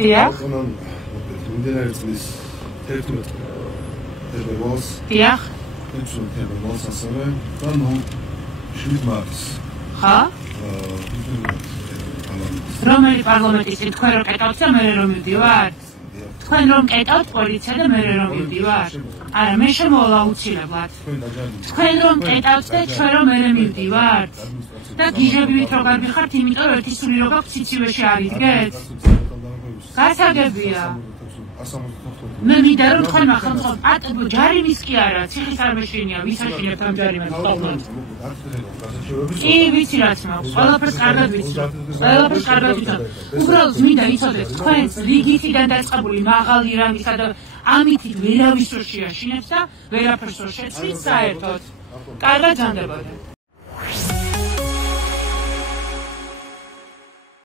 დიახ. მიმდინარე წლის 11 თებერვალს. დიახ. 11 თებერვალს ასევე და ნუ 7 მარტს. ხა? რომელი პარლამენტის თქვენ რომ კეტავთ და მე რომ მივდივარ? თქვენ რომ კეტავთ პოლიცია და მე რომ მივდივარ? არა, მე შემოვალ აუცილებლად. თქვენ რომ კეტავთ და ჩვენ რომ მე მივდივართ? და გიჟებივით რო გამიხართ, იმიტომ რომ ერთი სული რო გაქვთ სიცივეში არიდგეთ? გასაგებია. მე მინდა რომ თქვენ ახალ პატბო ჯარიმის კი არა, ციხის არ მეშინია, ვის აშინებთ ამ ჯარიმებს ხოლმე? კი, ვიცი რაც მაქვს, ყველაფერს კარგად ვიცი. ყველაფერს კარგად ვიცი. უბრალოდ მინდა იცოდეთ, თქვენს რიგითიდან დაწყებული მაღალი რანგისა და ამითი ვერავის რო შეაშინებს და ვერაფერს რო შეცვლით საერთოდ. კარგად ზანდებოდეთ.